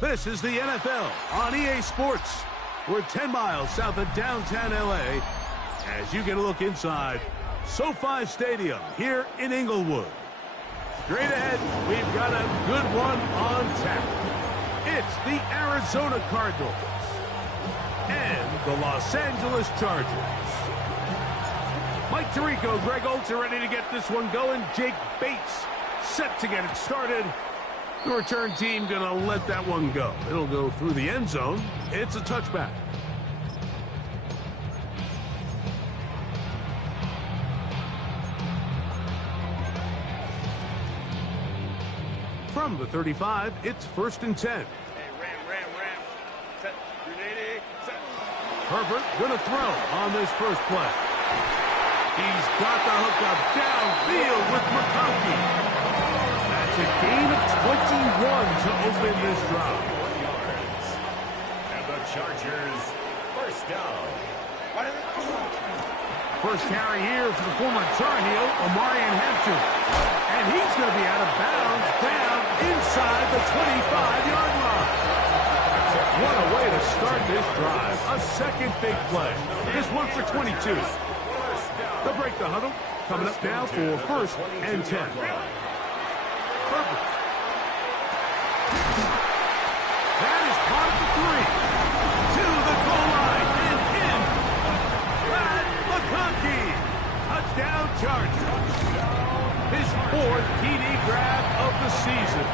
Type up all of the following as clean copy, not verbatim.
This is the NFL on EA Sports. We're 10 miles south of downtown LA as you get a look inside SoFi Stadium here in Inglewood. Straight ahead, we've got a good one on tap. It's the Arizona Cardinals and the Los Angeles Chargers. Mike Tirico, Greg Oltz are ready to get this one going. Jake Bates set to get it started. The return team gonna let that one go. It'll go through the end zone. It's a touchback. From the 35, it's 1st and 10. Hey, ram. Set. Grenade. Set. Herbert gonna throw on this first play. He's got the hookup downfield with McConkey. That's a gain of 21 to open this drive. And the Chargers, first down. First carry here for the former Tar Heel, Omarion Hampton. And he's going to be out of bounds down inside the 25-yard line. What a way to start this drive. A second big play. This one for 22. They'll break the huddle. Coming up now for 1st and 10. Perfect. That is caught at the 3. To the goal line and in. Pat McConkey. Touchdown Chargers. His 4th TD grab of the season.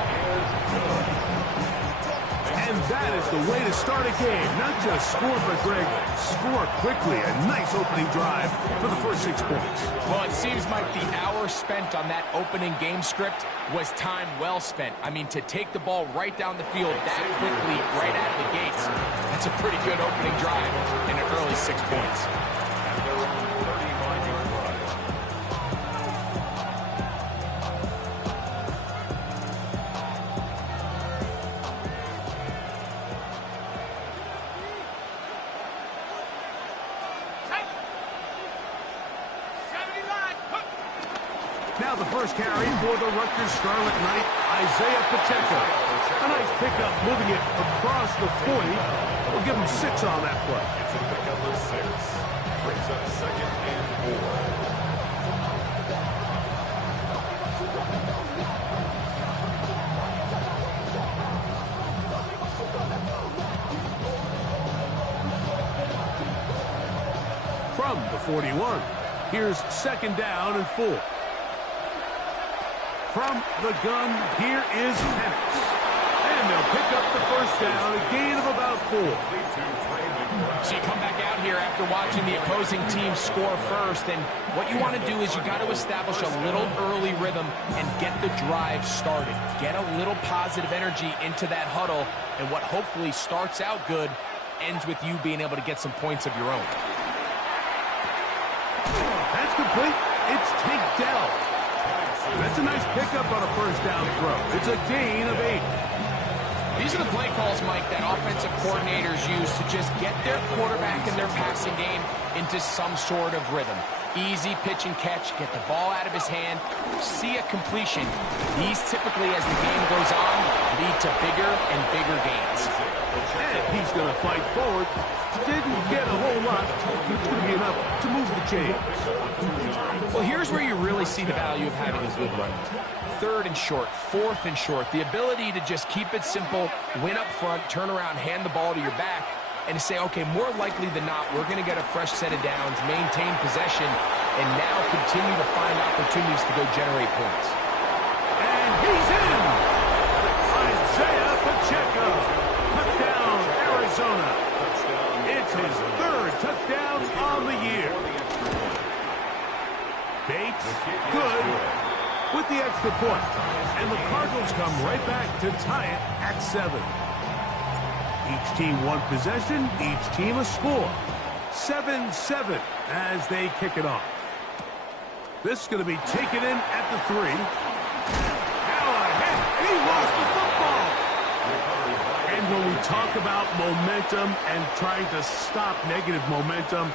And that is the way to start a game. Not just score, but Greg, score quickly. A nice opening drive for the first 6 points. Well, it seems like the hour spent on that opening game script was time well spent. I mean, to take the ball right down the field that quickly, right out of the gates, that's a pretty good opening drive in an early 6 points. And they're on 35-yard line. Now the first carry for the Rutgers Scarlet Knight, Isaiah Pacheco. A nice pickup, moving it across the 40. We'll give him 6 on that play. It's a pickup of 6. Brings up 2nd and 4. From the 41, here's 2nd down and 4. From the gun, here is Penix. And they'll pick up the first down, a gain of about 4. So you come back out here after watching the opposing team score first, and what you want to do is you got to establish a little early rhythm and get the drive started. Get a little positive energy into that huddle, and what hopefully starts out good ends with you being able to get some points of your own. That's complete. It's Tank Dell. That's a nice pickup on a first down throw. It's a gain of 8. These are the play calls, Mike, that offensive coordinators use to just get their quarterback and their passing game into some sort of rhythm. Easy pitch and catch, get the ball out of his hand, see a completion. These typically, as the game goes on, lead to bigger and bigger gains. And he's going to fight forward. Didn't get a whole lot, but it's going to be enough to move the chains. Well, here's where you really see the value of having a good run. 3rd and short, 4th and short. The ability to just keep it simple, win up front, turn around, hand the ball to your back, and to say, okay, more likely than not, we're going to get a fresh set of downs, maintain possession, and now continue to find opportunities to go generate points. And he's in! Isaiah Pacheco. Touchdown, Arizona. It's his 3rd touchdown on the year. Bates, good, with the extra point. And the Cardinals come right back to tie it at 7. Each team one possession, each team a score. 7-7 as they kick it off. This is going to be taken in at the 3. Now ahead, he lost the football. And when we talk about momentum and trying to stop negative momentum,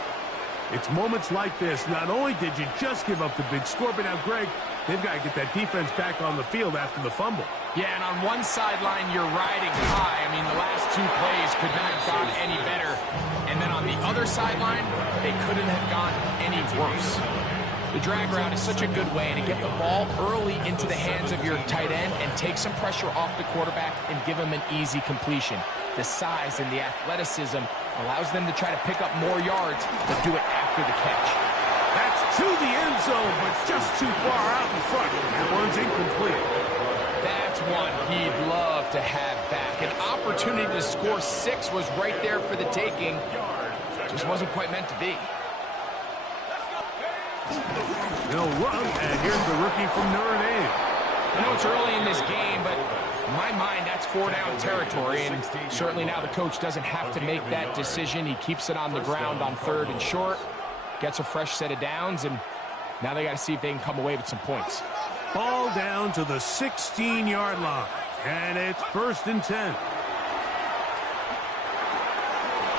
it's moments like this. Not only did you just give up the big score, but now, Greg, They've got to get that defense back on the field after the fumble. Yeah, and on one sideline, you're riding high. I mean, the last two plays could not have gone any better. And then on the other sideline, they couldn't have gone any worse. The drag route is such a good way to get the ball early into the hands of your tight end and take some pressure off the quarterback and give him an easy completion. The size and the athleticism allows them to try to pick up more yards, but do it after the catch. That's to the end zone, but just too far out in front. That one's incomplete. That's one he'd love to have back. An opportunity to score 6 was right there for the taking. Just wasn't quite meant to be. They'll run, and here's the rookie from Notre Dame. I know it's early in this game, but in my mind, that's 4-down territory, and certainly now the coach doesn't have to make that decision. He keeps it on the ground on 3rd and short, gets a fresh set of downs, and now they got to see if they can come away with some points. Ball down to the 16-yard line, and it's 1st and 10.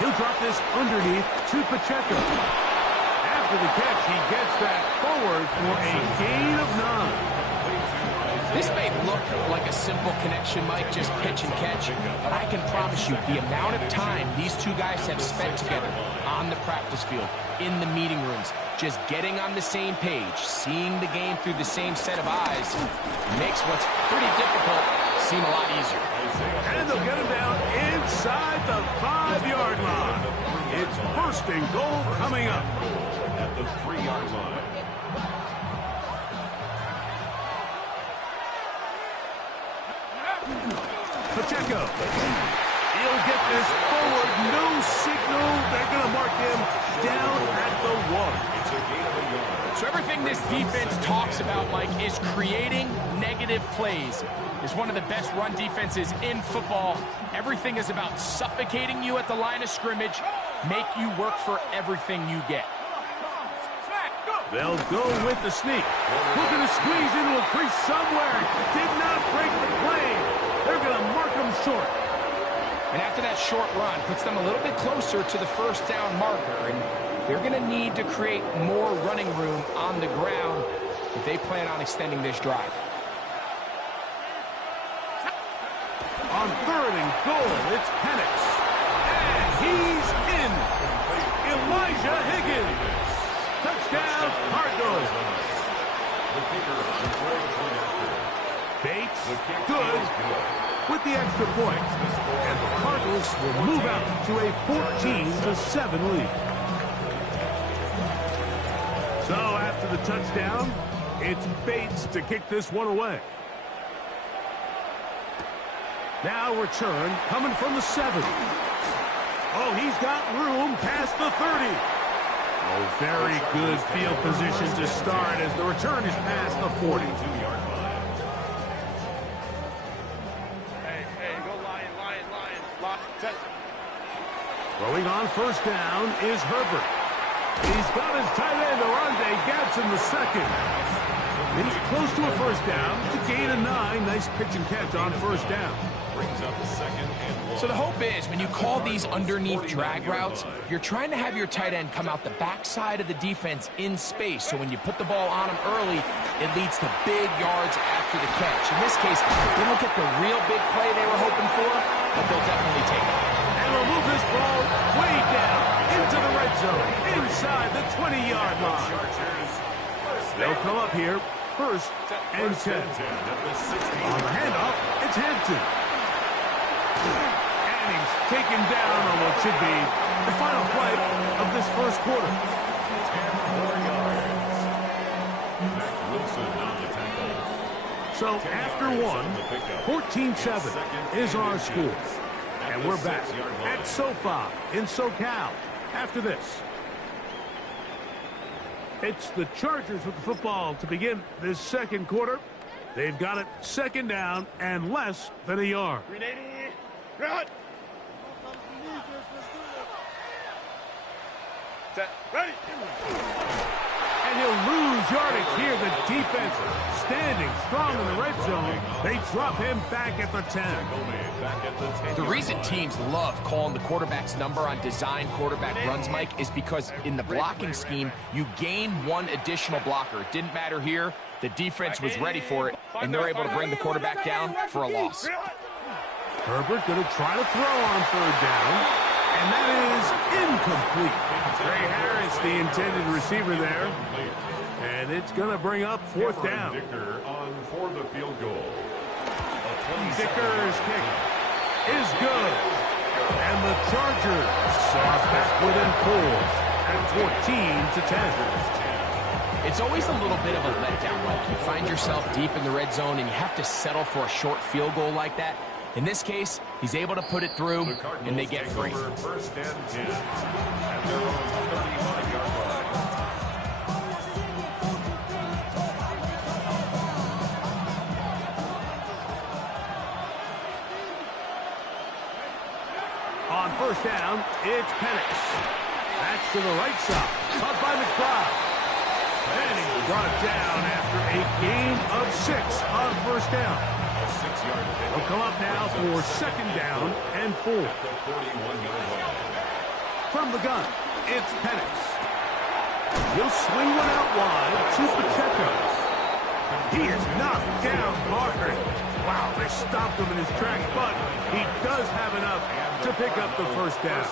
He'll drop this underneath to Pacheco. After the catch, he gets that forward for a gain of 9. This may look like a simple connection, Mike, just pitch and catch, but I can promise you the amount of time these two guys have spent together on the practice field, in the meeting rooms, just getting on the same page, seeing the game through the same set of eyes, makes what's pretty difficult seem a lot easier. And they'll get him down inside the 5-yard line. It's 1st and goal coming up. At the 3-yard line. Pacheco. He'll get this forward. No signal. They're going to mark him down at the 1. It's a gain of a yard. So everything this defense talks about, Mike, is creating negative plays. It's one of the best run defenses in football. Everything is about suffocating you at the line of scrimmage, make you work for everything you get. They'll go with the sneak. Looking to squeeze into a crease somewhere. Did not break the play. They're going to mark him short. And after that short run, puts them a little bit closer to the 1st down marker. And they're going to need to create more running room on the ground if they plan on extending this drive. On 3rd and goal, it's Penix. And he's in. Elijah Higgins. Touchdown, Cardinals. Bates, good, with the extra point. And the Cardinals will move out to a 14-7 lead. So after the touchdown, it's Bates to kick this one away. Now return coming from the 7. Oh, he's got room past the 30. Oh, very good field position to start as the return is past the 42-yard line. Hey, go line. Throwing on 1st down is Herbert. He's got his tight end, Orande Gadsden, the 2nd. He's close to a 1st down to gain a 9. Nice pitch and catch on 1st down. Brings up the 2nd and 1. So the hope is when you call these underneath drag routes, you're trying to have your tight end come out the backside of the defense in space. So when you put the ball on him early, it leads to big yards after the catch. In this case, they don't get the real big play they were hoping for, but they'll definitely take it. And they'll move this ball way down into the red zone, inside the 20-yard line. They'll come up here, 1st and 10. On the handoff, it's Hampton. And he's taken down on what should be the final play of this 1st quarter. 10 more yards. Wilson on the tackle. So after 1, 14-7 is our score. And we're back at SoFi in SoCal after this. It's the Chargers with the football to begin this 2nd quarter. They've got it 2nd down and less than a yard. 380. Run. Set. Ready. And he'll lose yardage here. The defense standing strong in the red zone. They drop him back at the 10. The reason teams love calling the quarterback's number on design quarterback runs, Mike, is because in the blocking scheme, you gain one additional blocker. It didn't matter here. The defense was ready for it, and they're able to bring the quarterback down for a loss. Herbert going to try to throw on third down, and that is incomplete. Trey Harris, the intended receiver there, and it's going to bring up fourth down. Dicker on for the field goal. Dicker's kick is good, and the Chargers saw back within 4 at 14-10. It's always a little bit of a letdown. Like you find yourself deep in the red zone and you have to settle for a short field goal like that. In this case, he's able to put it through, and they get free. First and 10 at their own 35-yard line. On first down, it's Penix. That's to the right side. Caught by McBride. And he's brought down after a gain of 6 on first down. A 6-yard pick. He'll come up now for second down and 4. At the 41-yard line. From the gun, it's Penix. He'll swing one out wide to Pacheco. He is knocked down hard. Wow, they stopped him in his tracks, but he does have enough to pick up the first down.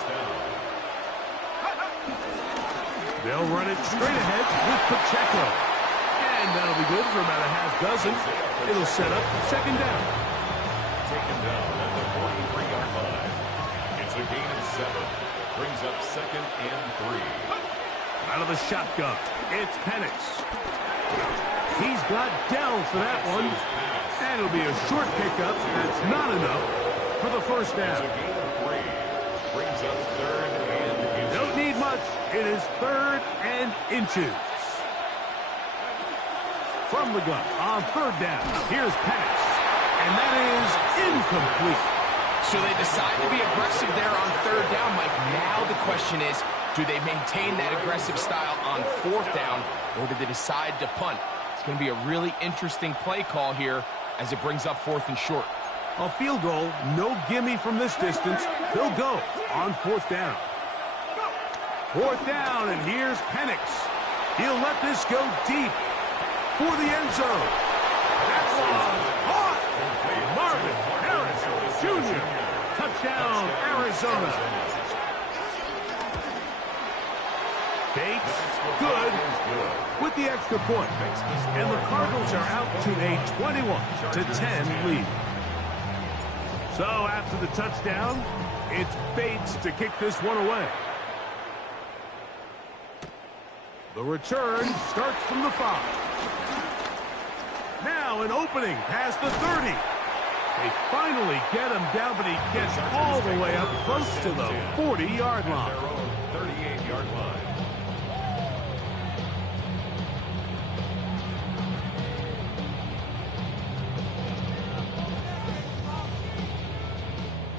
They'll run it straight ahead with Pacheco. And that'll be good for about a half dozen. It'll set up second down. Taken down at the 43-yard line. It's a gain of 7. Brings up second and 3. Out of the shotgun, it's Penix. He's got down for that one. And it'll be a short pickup. That's not enough for the first down. It's a gain of 3. Brings up third and inches. Don't need much. It is third and inches. From the gun on third down, here's Penix. And that is incomplete. So they decide to be aggressive there on third down, Mike. Now the question is, do they maintain that aggressive style on fourth down, or do they decide to punt? It's going to be a really interesting play call here as it brings up fourth and short. A field goal, no gimme from this distance. He'll go on fourth down. Fourth down, and here's Penix. He'll let this go deep for the end zone. That one caught. Marvin Harris Jr. Touchdown, Arizona. Bates, good with the extra point. And the Cardinals are out to a 21-10 lead. So after the touchdown, it's Bates to kick this one away. The return starts from the 5. Now an opening past the 30. They finally get him down, but he gets all the way up close to the 40-yard line. Their own 38-yard line.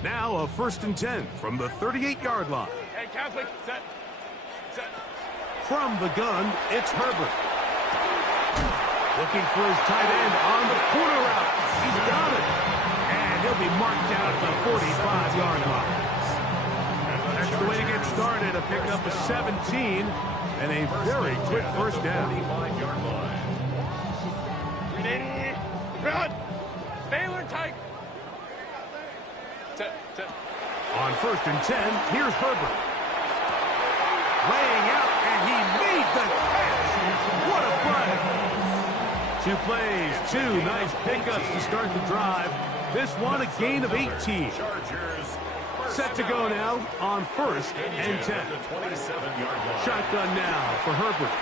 Now a first and 10 from the 38-yard line. Hey, Catholic, set. From the gun, it's Herbert. Looking for his tight end on the corner route. He's got it. And he'll be marked down at the 45-yard line. That's the way to get started. A pickup of 17 and a very quick first down. 45-yard line. Ready, run. Baylor tight. Set. On first and 10, here's Herbert. Laying out, and he made the catch. What a play. 2 plays, 2 nice pickups to start the drive. This one a gain of 18. Set to go now on first and 10. Shotgun now for Herbert.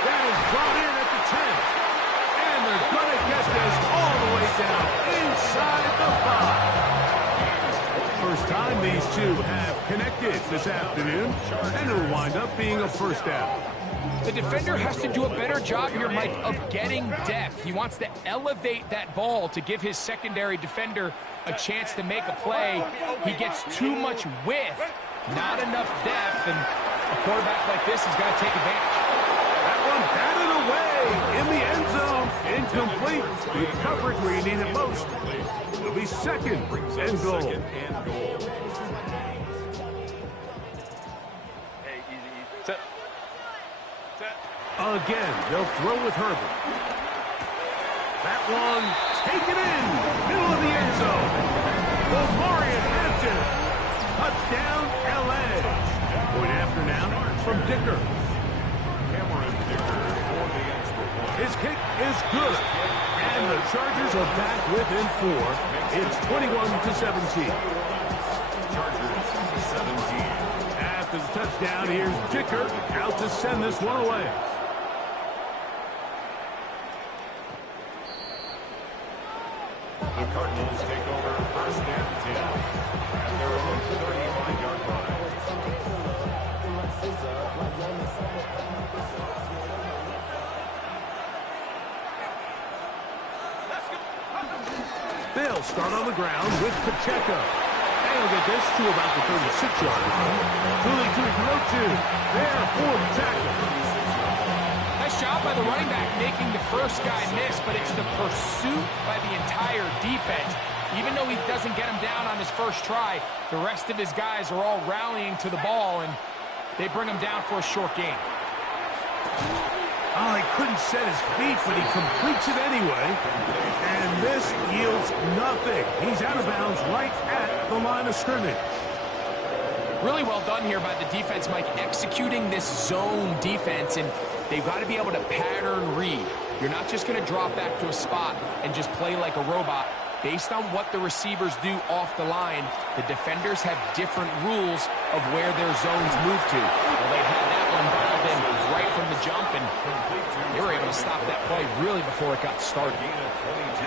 That is brought in at the 10. And they're going to get this all the way down inside the 5. First time these two have connected this afternoon, and it'll wind up being a first down. The defender has to do a better job here, Mike, of getting depth. He wants to elevate that ball to give his secondary defender a chance to make a play. He gets too much width, not enough depth, and a quarterback like this has got to take advantage. That one batted away in the end zone. Incomplete. Good coverage where you need it most. It'll be second and goal. Hey, easy. Set. A Again, they'll throw with Herbert. That one taken in, middle of the end zone. Omarion Hampton. Touchdown, L.A. Point after now from Dicker. His kick is good. And the Chargers are back within 4. It's 21-17. Chargers 17. After the touchdown, here's Dicker out to send this one away. The Cardinals take over first and 10 at their own 35-yard line. They'll start on the ground with Pacheco. And he'll get this to about the 36-yard line. Tuli Tuipulotu there for the tackle. Nice job by the running back making the first guy miss, but it's the pursuit by the entire defense. Even though he doesn't get him down on his first try, the rest of his guys are all rallying to the ball, and they bring him down for a short gain. Oh, he couldn't set his feet, but he completes it anyway. And this yields nothing. He's out of bounds right at the line of scrimmage. Really well done here by the defense, Mike, executing this zone defense, and they've got to be able to pattern read. You're not just going to drop back to a spot and just play like a robot. Based on what the receivers do off the line, the defenders have different rules of where their zones move to. Well, they had that one dialed in right from the jump, and they were able to stop that play really before it got started.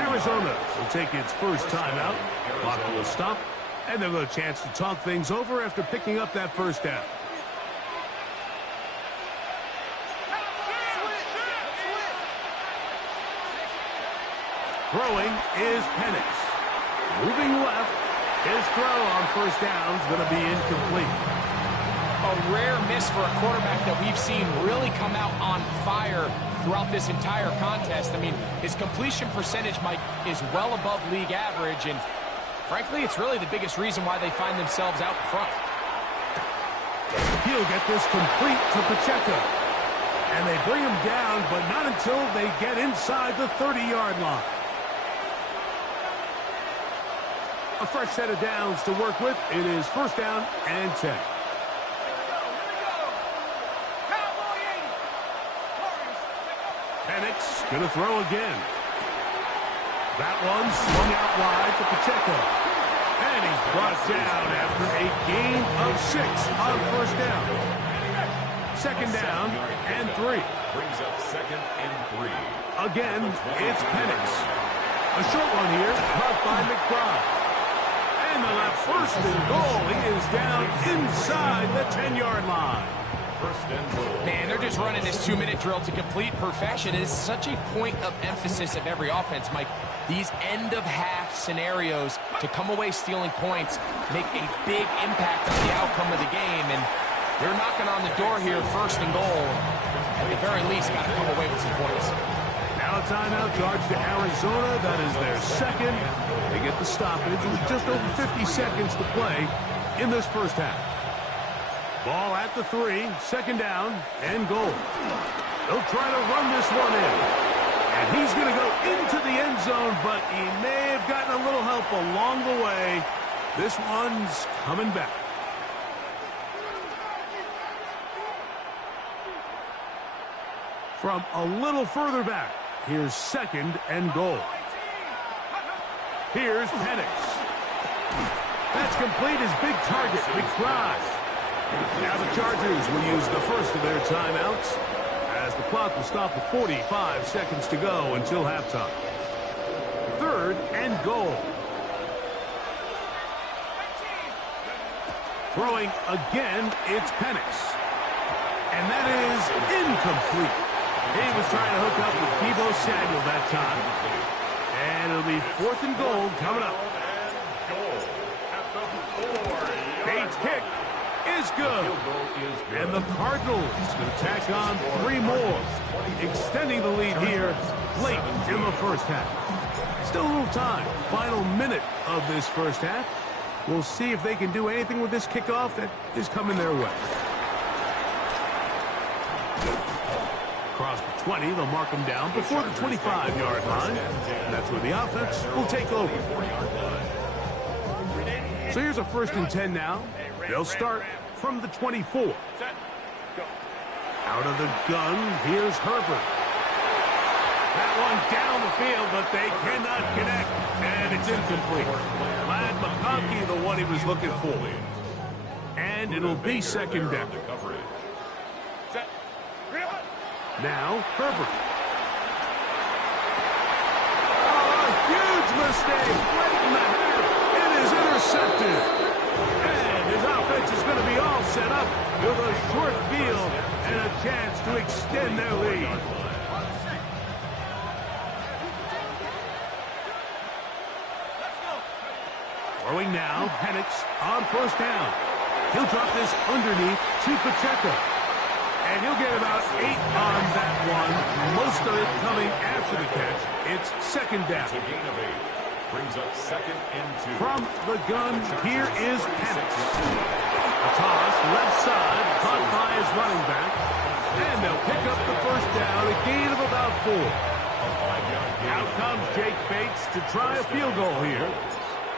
Arizona will take its first timeout. Clock will stop, and they'll get a chance to talk things over after picking up that first down. Throwing is Penix. Moving left. His throw on first down is going to be incomplete. A rare miss for a quarterback that we've seen really come out on fire throughout this entire contest. I mean, his completion percentage, Mike, is well above league average, and frankly, it's really the biggest reason why they find themselves out front. He'll get this complete to Pacheco. And they bring him down, but not until they get inside the 30-yard line. A fresh set of downs to work with. It is first down and 10. Penix going to throw again. That one swung out wide to Pacheco. And he's brought down after a gain of 6 on first down. Second down and 3. Brings up second and 3. Again, it's Penix. A short one here, caught by McBride. And the first and goal. He is down inside the 10-yard line. First and goal. Man, they're just running this 2-minute drill to complete perfection. It is such a point of emphasis of every offense, Mike. These end-of-half scenarios to come away stealing points make a big impact on the outcome of the game. And they're knocking on the door here, first and goal. At the very least, got to come away with some points. Now a timeout charge to Arizona. That is their second. They get the stoppage with just over 50 seconds to play in this first half. Ball at the 3, second down and goal. They'll try to run this one in. And he's going to go into the end zone, but he may have gotten a little help along the way. This one's coming back. From a little further back, here's second and goal. Here's Penix. That's complete his big target, McBride. Now the Chargers will use the first of their timeouts as the clock will stop with 45 seconds to go until halftime. Third and goal. Throwing again, it's Penix. And that is incomplete. He was trying to hook up with Deebo Samuel that time. And it'll be fourth and goal coming up. Bates' kick is good. And the Cardinals going to tack on 3 more, extending the lead here late in the first half. Still a little time. Final minute of this first half. We'll see if they can do anything with this kickoff that is coming their way. Across the 20, they'll mark him down before the 25-yard line. And that's where the offense will take over. So here's a 1st and 10 now. They'll start from the 24. Out of the gun, here's Herbert. That one down the field, but they cannot connect, and it's incomplete. Glad McConkey, the one he was looking for. And it'll be 2nd down. Now, Herbert. Oh, a huge mistake. Right in the head. It is intercepted. And his offense is going to be all set up with a short field and a chance to extend their lead. Throwing now, Penix on 1st down. He'll drop this underneath to Pacheco. And he'll get about 8 on that one. Most of it coming after the catch. It's 2nd down. It's a gain of 8. Brings up 2nd and 2. From the gun, here is Penix. A toss, left side, caught by his running back. And they'll pick up the 1st down, a gain of about 4. Out comes Jake Bates to try a field goal here.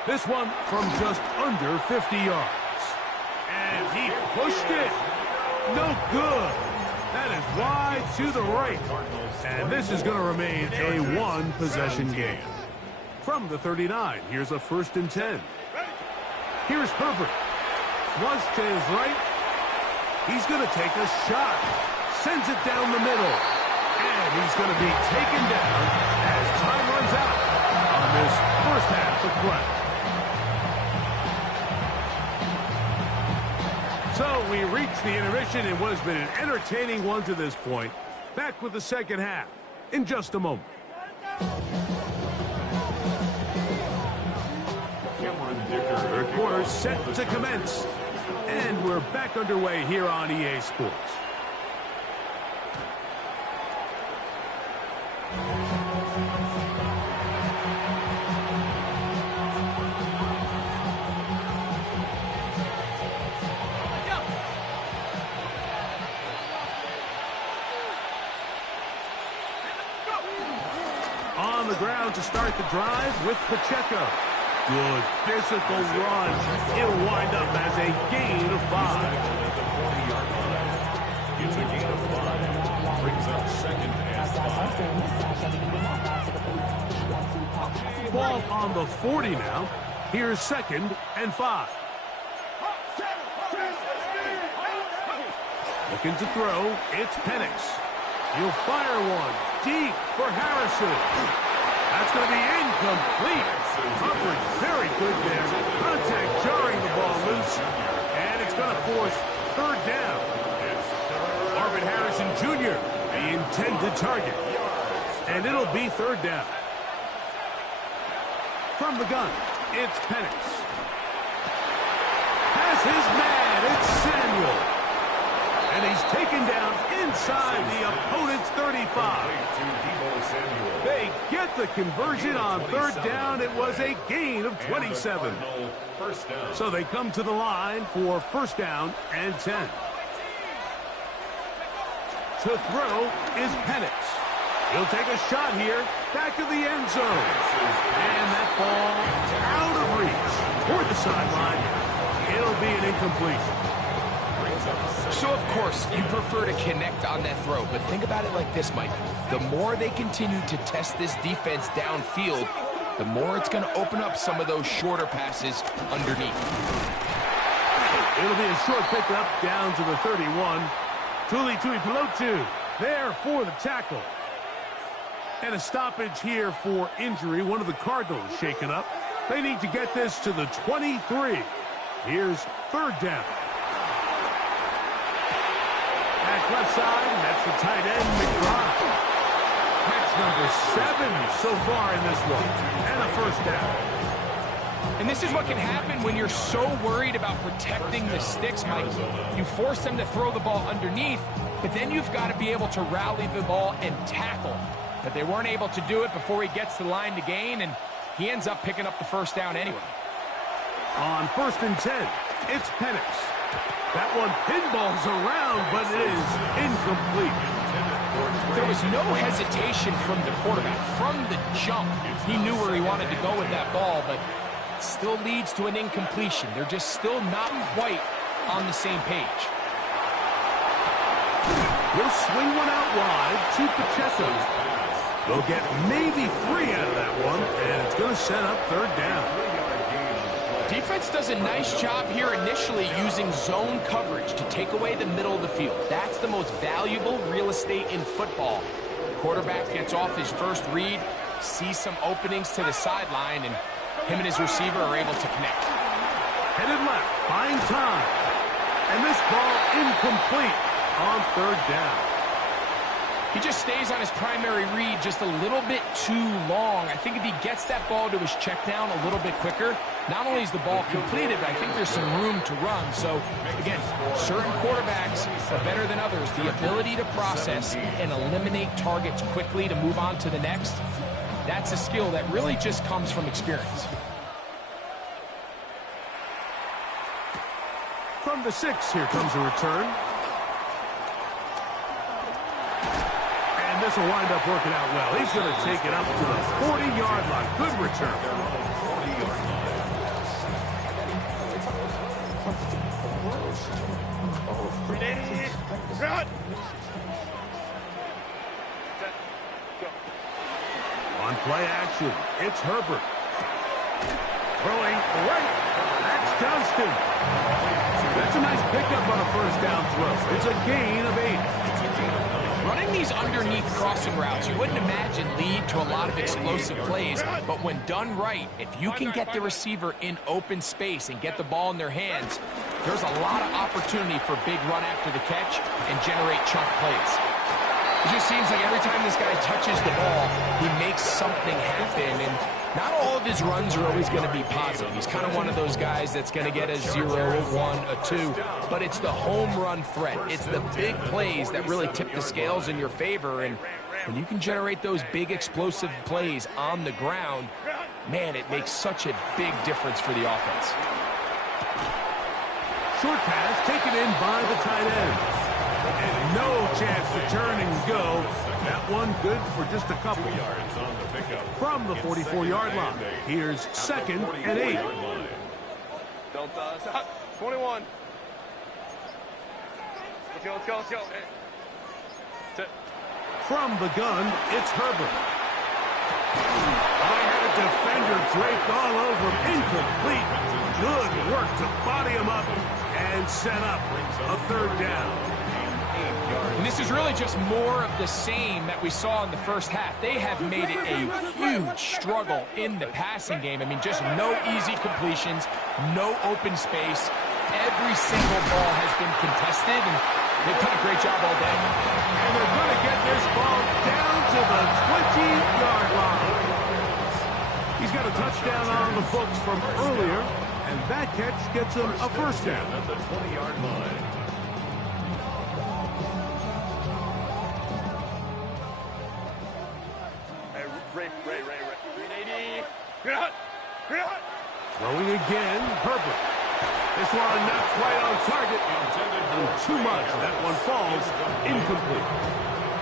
This one from just under 50 yards. And he pushed it. No good. That is wide to the right. And this is going to remain a 1-possession game. From the 39, here's a 1st and 10. Here's Herbert. Flush to his right. He's going to take a shot. Sends it down the middle. And he's going to be taken down as time runs out on this 1st half of play. So we reach the intermission in what has been an entertaining one to this point. Back with the 2nd half in just a moment. Third quarter set to commence. And we're back underway here on EA Sports. On the ground to start the drive with Pacheco. Good physical run. It'll wind up as a gain of 5. It's a gain of 5. Brings up 2nd and 5. Ball on the 40 now. Here's 2nd and 5. Looking to throw. It's Penix. He'll fire one deep for Harrison. That's going to be incomplete. Coverage very good there. Contact jarring the ball loose. And it's going to force 3rd down. Marvin Harrison Jr., the intended target. And it'll be 3rd down. From the gun, it's Penix. Has his man. It's Samuel. And he's taken down inside the opponent's 35. They get the conversion on 3rd down. It was a gain of 27. So they come to the line for 1st down and 10. To throw is Penix. He'll take a shot here. Back of the end zone. And that ball out of reach. Toward the sideline. It'll be an incompletion. So, of course, you prefer to connect on that throw, but think about it like this, Mike. The more they continue to test this defense downfield, the more it's going to open up some of those shorter passes underneath. It'll be a short pickup down to the 31. Tuli Tuipulotu there for the tackle. And a stoppage here for injury. One of the Cardinals shaken up. They need to get this to the 23. Here's 3rd down. Back left side, and that's the tight end, McBride. Catch number 7 so far in this one. And a 1st down. And this is what can happen when you're so worried about protecting the sticks, Mike. You force them to throw the ball underneath, but then you've got to be able to rally the ball and tackle. But they weren't able to do it before he gets to the line to gain, and he ends up picking up the 1st down anyway. On 1st and 10, it's Penix. That one pinballs around, but it is incomplete. There was no hesitation from the quarterback. From the jump, he knew where he wanted to go with that ball, but still leads to an incompletion. They're just still not quite on the same page. He'll swing one out wide to Pacheco. They'll get maybe 3 out of that one, and it's going to set up third down. Defense does a nice job here initially using zone coverage to take away the middle of the field. That's the most valuable real estate in football. Quarterback gets off his first read, sees some openings to the sideline, and him and his receiver are able to connect. Headed left, buying time. And this ball incomplete on third down. He just stays on his primary read just a little bit too long. I think if he gets that ball to his check down a little bit quicker, not only is the ball completed, but I think there's some room to run. So, again, certain quarterbacks are better than others. The ability to process and eliminate targets quickly to move on to the next, that's a skill that really just comes from experience. From the 6, here comes a return. And this will wind up working out well. He's going to take it up to the 40-yard line. Good return. 40-yard line. Run! On play action, it's Herbert. Throwing right. That's Johnston. That's a nice pickup on a first down throw. It's a gain of 8. Running these underneath crossing routes, you wouldn't imagine lead to a lot of explosive plays, but when done right, if you can get the receiver in open space and get the ball in their hands, there's a lot of opportunity for big run after the catch and generate chunk plays. It just seems like every time this guy touches the ball, he makes something happen, and not all of his runs are always going to be positive. He's kind of one of those guys that's going to get a 0, a 1, a 2, but it's the home run threat. It's the big plays that really tip the scales in your favor, and when you can generate those big explosive plays on the ground, man, it makes such a big difference for the offense. Short pass taken in by the tight end. And no chance to turn and go. That one good for just a couple. 2 yards on the pickup. From the 44-yard line, here's 2nd and 8. Don't stop. 21. Let's go. Hey. Sit. From the gun, it's Herbert. I had a defender draped all over him. Incomplete. Good work to body him up and set up a third down. And this is really just more of the same that we saw in the first half. They have made it a huge struggle in the passing game. I mean, just no easy completions, no open space. Every single ball has been contested, and they've done a great job all day. And they're going to get this ball down to the 20-yard line. He's got a touchdown on the books from earlier, and that catch gets him a first down. At the 20-yard line. Ray. 380. Run! Throwing again, Herbert. This one not quite on target. Too much. That one falls incomplete.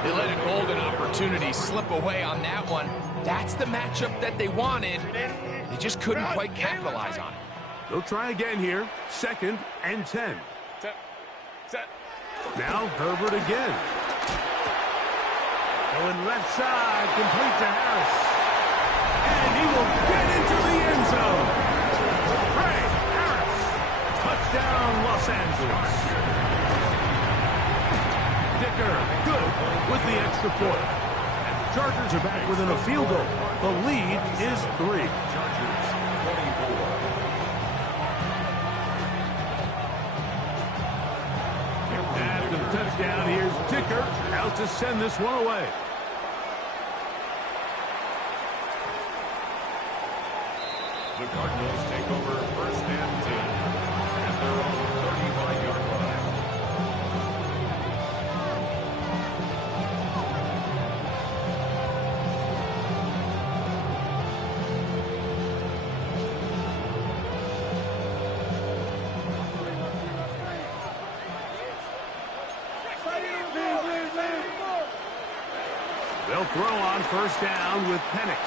They let a golden opportunity slip away on that one. That's the matchup that they wanted. They just couldn't quite capitalize on it. They'll try again here. 2nd and 10. Set. Now Herbert again. Going left side, complete to Harris. And he will get into the end zone. Ray Harris. Touchdown, Los Angeles. Dicker, good with the extra point. And the Chargers are back within a field goal. The lead is 3. Chargers 24. After the touchdown, here's Dicker out to send this one away. The Cardinals take over 1st and 10 at their own 35-yard line. They'll throw on first down with Penix.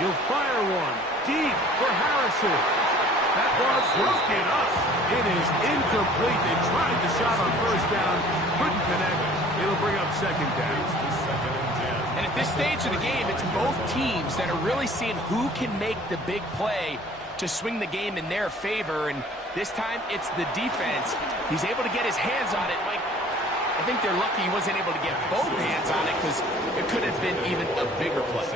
He'll fire one deep for Harrison. That was broken up. It is incomplete. They tried the shot on first down, couldn't connect. It'll bring up second down. And at this stage of the game, it's both teams that are really seeing who can make the big play to swing the game in their favor. And this time, it's the defense. He's able to get his hands on it. Mike, I think they're lucky he wasn't able to get both hands on it because it could have been even a bigger play.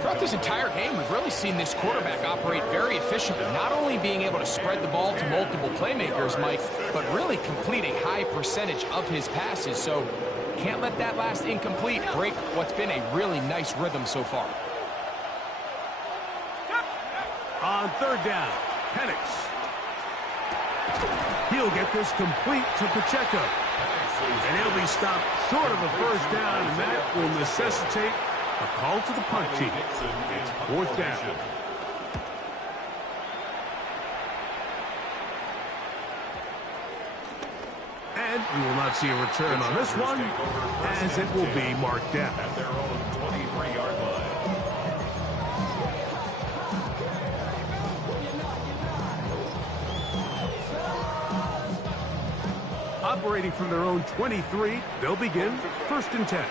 Throughout this entire game, we've really seen this quarterback operate very efficiently, not only being able to spread the ball to multiple playmakers, Mike, but really complete a high percentage of his passes. So can't let that last incomplete break what's been a really nice rhythm so far. On third down, Penix. He'll get this complete to Pacheco. And he'll be stopped short of a first down, and that will necessitate a call to the punt team. It's fourth down. And we will not see a return on this one, as it will be marked down. At their own 23-yard line. Operating from their own 23, they'll begin first and 10.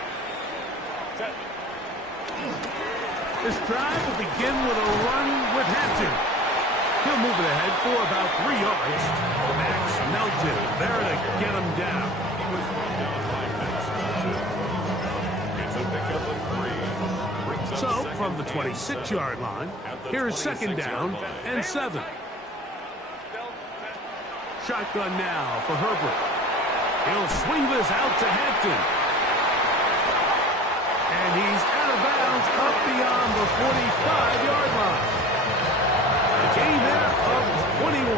This drive will begin with a run with Hampton. He'll move it ahead for about 3 yards. Max Melton there to get him down. He was brought down by Max Melton. It's a pickup of 3. So, from the 26-yard line, here's second down and 7. Shotgun now for Herbert. He'll swing this out to Hampton. And he's out of bounds up beyond the 45-yard line. A gain there of 21.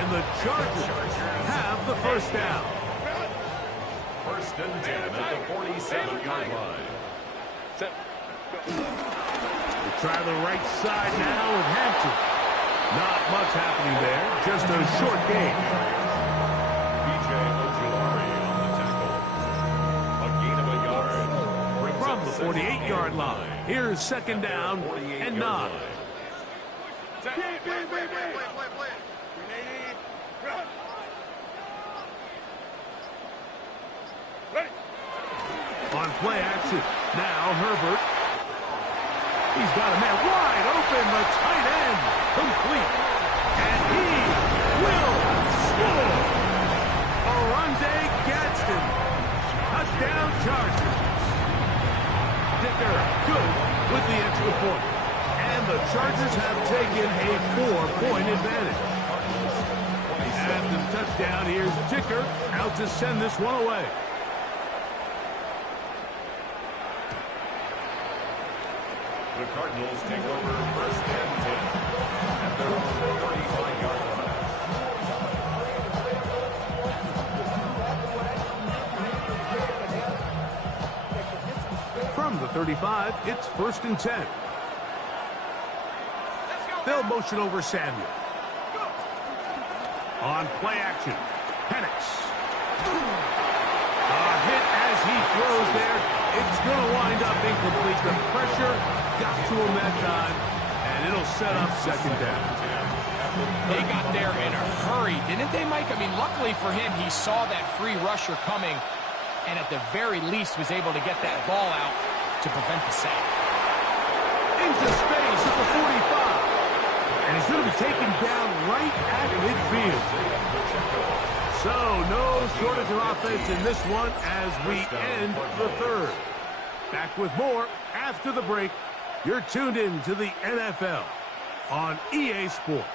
And the Chargers have the first down. First and 10 at the 47-yard line. They try the right side now with Hampton. Not much happening there. Just a short gain. From the 48-yard line, here's second down and 9. On play action, now Herbert. He's got a man wide open, the tight end, complete. And he will score. Oronde Gadsden, touchdown Chargers. Dicker good with the extra point. And the Chargers have taken a 4-point advantage. After the touchdown, here's Dicker out to send this one away. The Cardinals take over first and 10 at their own 35-yard line. From the 35, it's first and 10. They'll motion over Samuel. On play action, Penix. A hit as he throws there. It's going to wind up incomplete. The pressure got to him that time, and it'll set up second down. They got there in a hurry, didn't they, Mike? I mean, luckily for him, he saw that free rusher coming, and at the very least was able to get that ball out to prevent the sack. Into space at the 45. And he's going to be taken down right at midfield. So, no shortage of offense in this one as we end the third. Back with more after the break. You're tuned in to the NFL on EA Sports.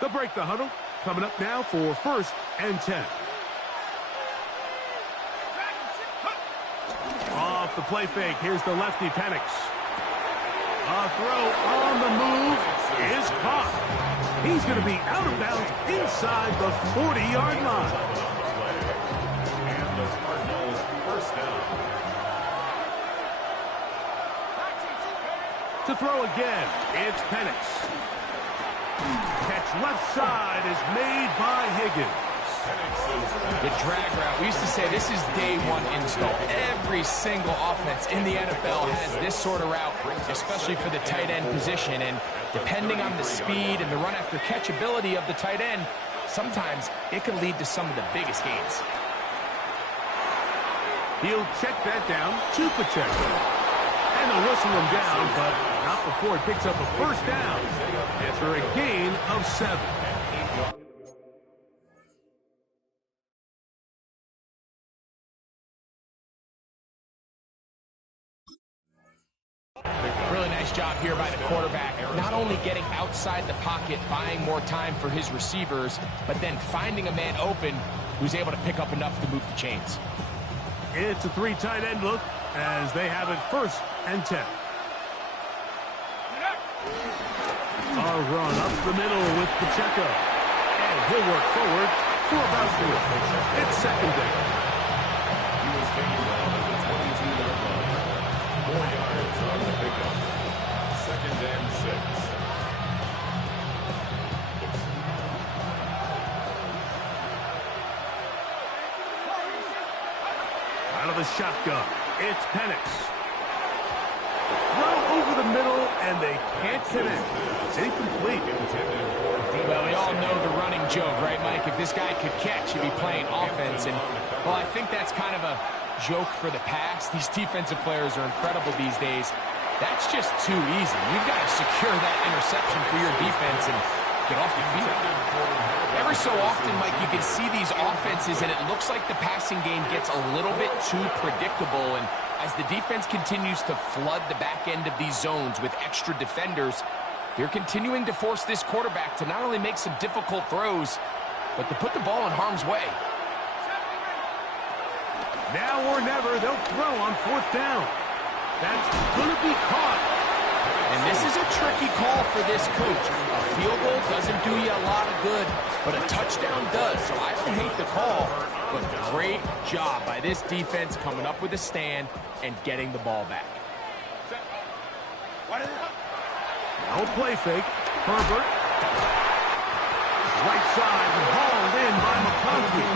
The break, the huddle, coming up now for first and 10. Off the play fake, here's the lefty Penix. A throw on the move is caught. He's going to be out of bounds inside the 40-yard line. And the Cardinals first down. To throw again, it's Penix. Catch left side is made by Higgins. The drag route. We used to say this is day one install. Every single offense in the NFL has this sort of route, especially for the tight end position. And depending on the speed and the run after catch ability of the tight end, sometimes it can lead to some of the biggest gains. He'll check that down to Pacheco. And they'll whistle him down, but not before he picks up a first down after a gain of 7. Really nice job here by the quarterback, not only getting outside the pocket, buying more time for his receivers, but then finding a man open who's able to pick up enough to move the chains. It's a 3 tight end look as they have it 1st and 10. A run up the middle with Pacheco. And he'll work forward for about 4. It's 2nd down. He was taken down at the 22-yard line. 4 yards on the pickup. 2nd and 6. Out of the shotgun, it's Penix. Throw over the middle, and they can't connect. It's incomplete. Well, we all know the running joke, right, Mike? If this guy could catch, he'd be playing offense. And, well, I think that's kind of a joke for the past. These defensive players are incredible these days. That's just too easy. You've got to secure that interception for your defense and get off the field. Every so often, Mike, you can see these offenses, and it looks like the passing game gets a little bit too predictable. And as the defense continues to flood the back end of these zones with extra defenders, they're continuing to force this quarterback to not only make some difficult throws, but to put the ball in harm's way. Now or never, they'll throw on 4th down. That's going to be caught. And this is a tricky call for this coach. A field goal doesn't do you a lot of good, but a touchdown does. So I don't hate the call, but great job by this defense coming up with a stand and getting the ball back. No play fake. Herbert. Right side and hauled in by McConkey.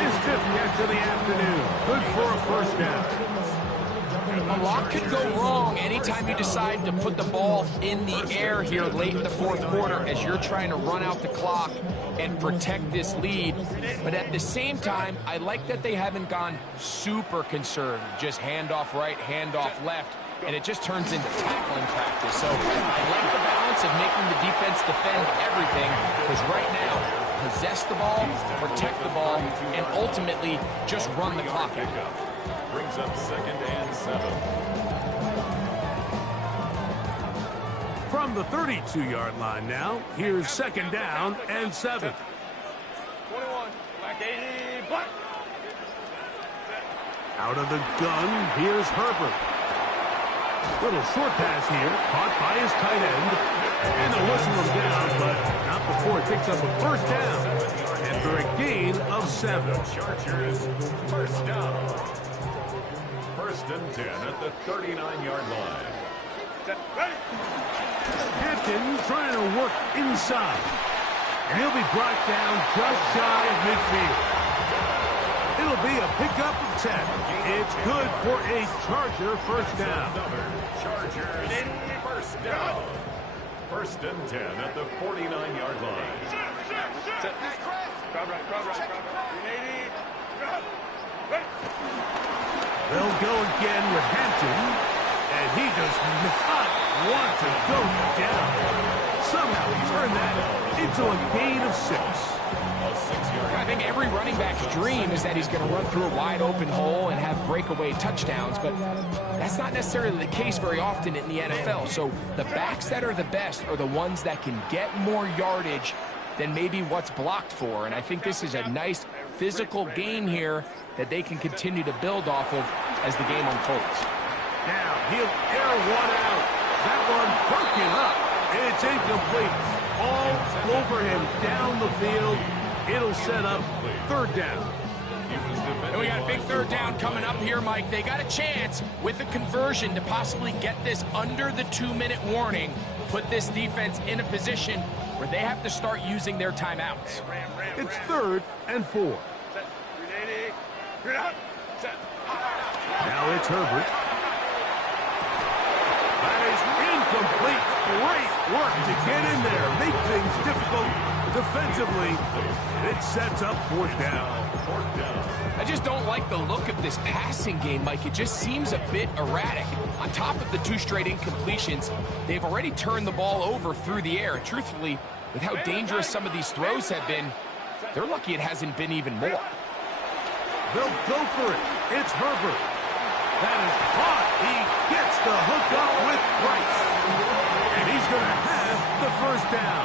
His 5th catch of the afternoon. Good for a 1st down. A lot could go wrong anytime you decide to put the ball in the air here late in the 4th quarter as you're trying to run out the clock and protect this lead. But at the same time, I like that they haven't gone super conservative. Just handoff right, handoff left, and it just turns into tackling practice. So I like the balance of making the defense defend everything, because right now, possess the ball, protect the ball, and ultimately just run the clock out. Brings up 2nd and 7. From the 32-yard line now, here's 2nd down and 7. 21. Black 80. Black. Out of the gun, here's Herbert. Little short pass here, caught by his tight end. And they'll whistle him down, but not before he picks up a 1st down after a gain of 7. Chargers, 1st down. 1st and 10 at the 39-yard line. Hampton trying to work inside. And he'll be brought down just shy of midfield. It'll be a pickup of 10. It's good for a Charger 1st down. Chargers, 1st down. 1st and 10 at the 49-yard line. Crowd right. 380. They'll go again with Hampton, and he does not want to go down. Somehow he turned that into a gain of 6. I think every running back's dream is that he's going to run through a wide open hole and have breakaway touchdowns, but that's not necessarily the case very often in the NFL. So the backs that are the best are the ones that can get more yardage than maybe what's blocked for. And I think this is a nice physical gain here that they can continue to build off of as the game unfolds. Now he'll air one out. That one broken up. It's incomplete. All over him down the field. It'll set up 3rd down. And we got a big 3rd down coming up here, Mike. They got a chance with a conversion to possibly get this under the 2-minute warning, put this defense in a position where they have to start using their timeouts. It's 3rd and 4. Set. 380. Green out. Set. Now it's Herbert. That is incomplete. Great work to get in there. Make things difficult defensively. And it sets up 4th down. I just don't like the look of this passing game, Mike. It just seems a bit erratic. On top of the 2 straight incompletions, they've already turned the ball over through the air. And truthfully, with how dangerous some of these throws have been, they're lucky it hasn't been even more. They'll go for it. It's Herbert. That is caught. He gets the hook up with Price. And he's going to have the 1st down.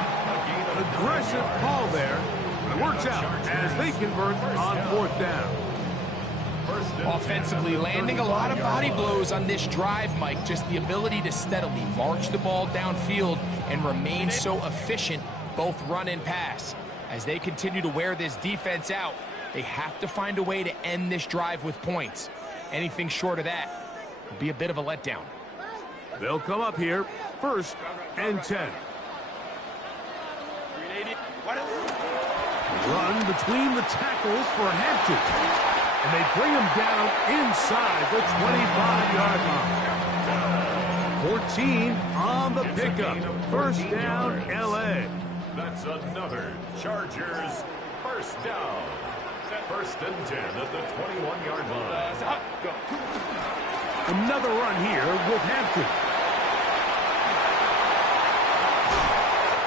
Aggressive call there. But it works out as they convert on 4th down. Offensively, landing a lot of body blows on this drive, Mike. Just the ability to steadily march the ball downfield and remain so efficient, both run and pass. As they continue to wear this defense out, they have to find a way to end this drive with points. Anything short of that would be a bit of a letdown. They'll come up here, 1st and 10. 380. Run between the tackles for Hampton. And they bring him down inside the 25-yard line. 14 on the pickup. 1st down, L.A. That's another Chargers 1st down. 1st and 10 at the 21-yard line. Go. Another run here with Hampton.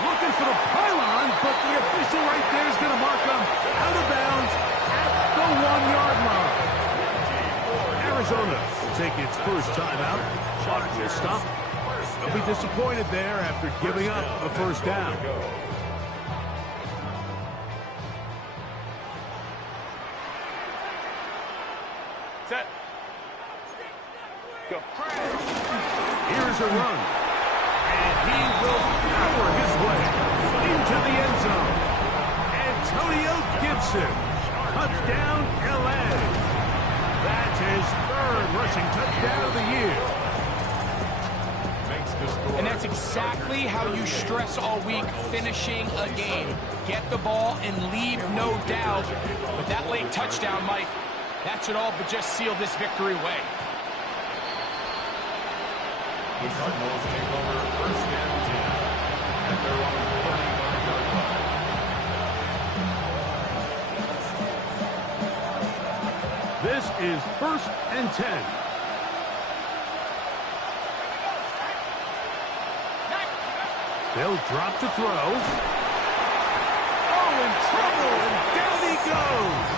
Looking for the pylon, but the official right there is going to mark him out of bounds at the 1-yard line. Arizona will take its 1st timeout. Clock will stop. They'll be disappointed there after giving up a 1st down. Set. Go. Here's a run. And he will power his way into the end zone. Antonio Gibson. Touchdown, L.A. That's his 3rd rushing touchdown of the year. And that's exactly how you stress all week, finishing a game. Get the ball and leave no doubt. But that late touchdown, Mike, that should all but just seal this victory away. The Cardinals take over 1st and 10 at their own 31-yard line. This is 1st and 10. They'll drop to throw. Oh, in trouble, and down he goes.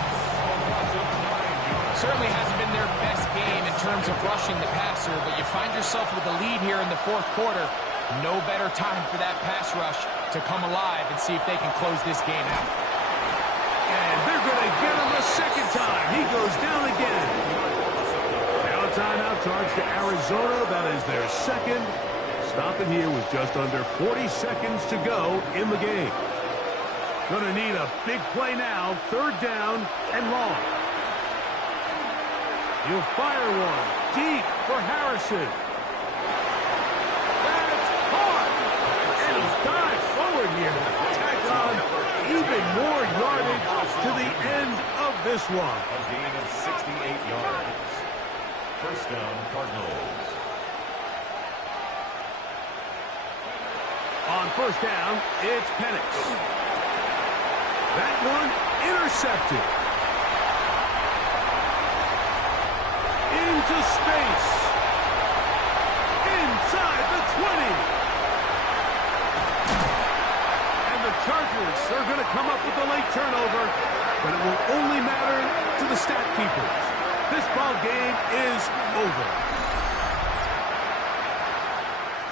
Certainly hasn't been their best game in terms of rushing the passer, but you find yourself with a lead here in the 4th quarter. No better time for that pass rush to come alive and see if they can close this game out. And they're going to get him a 2nd time. He goes down again. Now a timeout charge to Arizona. That is their 2nd. Stopping here with just under 40 seconds to go in the game. Going to need a big play now. 3rd down and long. He'll fire one deep for Harrison. That's hard. And he's dived forward here. Tack on even more yardage to the end of this one. A gain of 68 yards. 1st down, Cardinals. On 1st down, it's Penix. That one intercepted. Into space. Inside the 20. And the Chargers are going to come up with a late turnover, but it will only matter to the stat keepers. This ball game is over.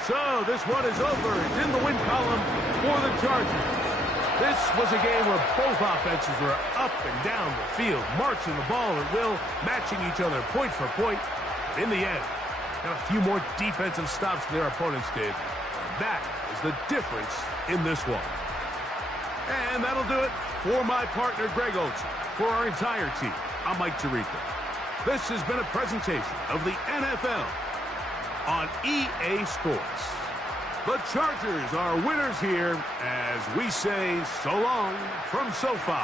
So this one is over. It's in the win column for the Chargers. This was a game where both offenses were up and down the field, marching the ball at will, matching each other point for point. In the end, got a few more defensive stops than their opponents did. That is the difference in this one. And that'll do it for my partner, Greg Olson. For our entire team, I'm Mike Tirico. This has been a presentation of the NFL on EA Sports. The Chargers are winners here as we say so long from SoFi.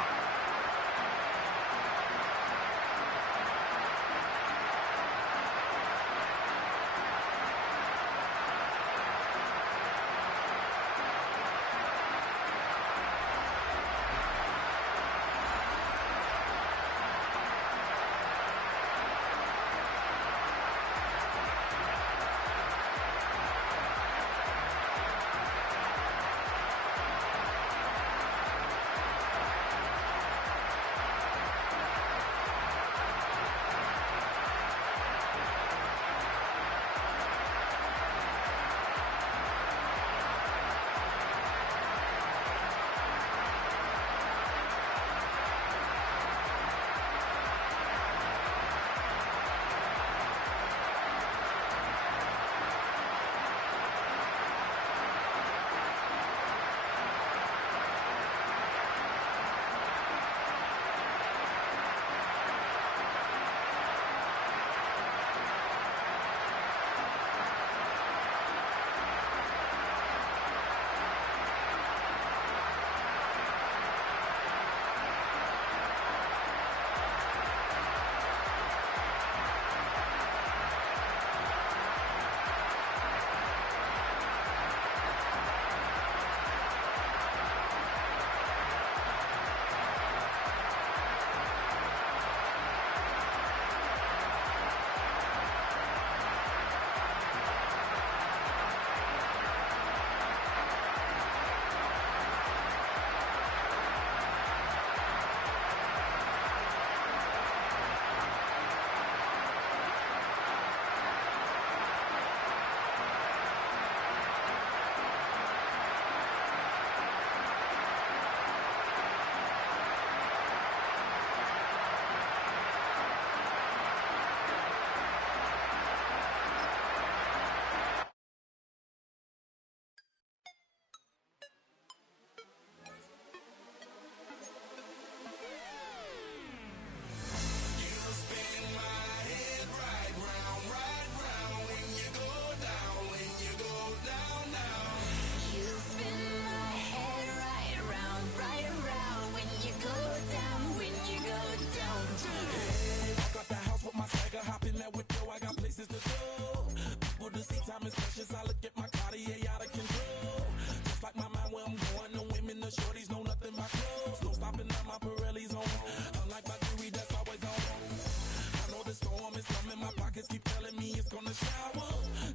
Pockets keep telling me it's gonna shower.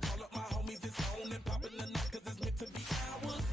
Call up my homies, it's on and popping the night 'cause it's meant to be ours.